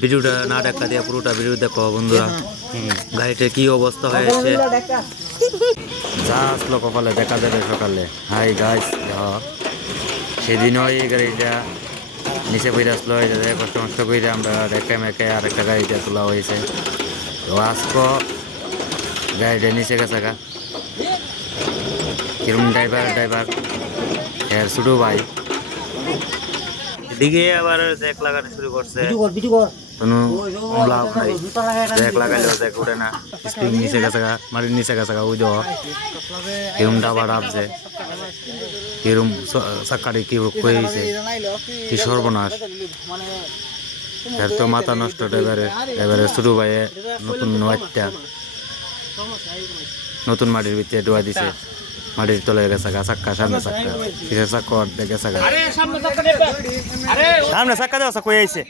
ভিডিওটা না দেখা দিয়ে পুরোটা ভিডিও দেখো বন্ধুরা। গাড়িটার কি অবস্থা হয়েছে যা আসলো কপালে দেখা যাবে সকালে। হাই গাইস, সেদিনও এই গাড়িটা নিচে পড়ে আসলো, কষ্ট মষ্ট করে আমরা রেখে মেখে আরেকটা গাড়িটা তোলা হয়েছে। তো আজকে গাড়িটা নিচে গেছে গা কিরম ড্রাইভার এর ছোটো ভাই এদিকে আবার জ্যাক লাগানো শুরু করছে। কোনো লাভ নাই, জ্যাক লাগাইলেও জ্যাক উঠে না, স্প্রিং নিচে গেছে গা, মাটির নিচে গেছে গা। ওই দেওয়া কিরম ডাবা ডাবছে, কিরম চাক্কাটি কি হয়েছে, কি সর্বনাশ। এর তো মাথা নষ্ট ড্রাইভারের ছোটো ভাইয়ে নতুন নোয়ারটা নতুন মাটির ভিতরে ডোয়া দিছে, মাটির তলে গেছে গা। চাক্কা সামনে চাক্কা পিছের চাক্কা অর্ধেক গেছে গা। সামনে চাক্কা দেওয়া কই আইছে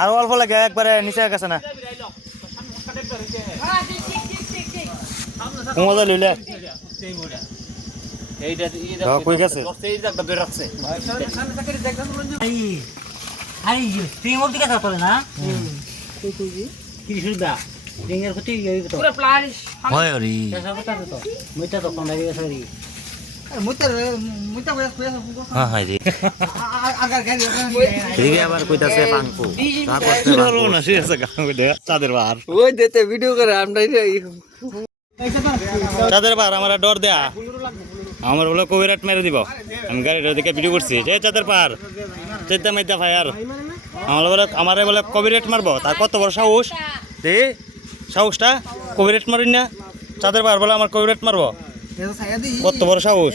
আর অল্প লাগে একবারে নিচে গেছে না। মজা লইলে কই গেছে আবার কইতাছে পাঙ্কু চাঁদের বার ওই দিতে ভিডিও করে আমরা চাঁদের বার আমার ডর দেয়া আমার বলে কবিরাট মেরে দিব। আমি গাড়িটার দিকে ভিডিও করছি যে চাঁদের পার চেতা মেতা ফায়ার আমারে বলে কবিরাট মারবো। তার কত বড় সাহস দে, সাহসটা কবিরাট মারিন না। চাঁদের পার বলে আমার কবিরাট মারবো, কত বড় সাহস।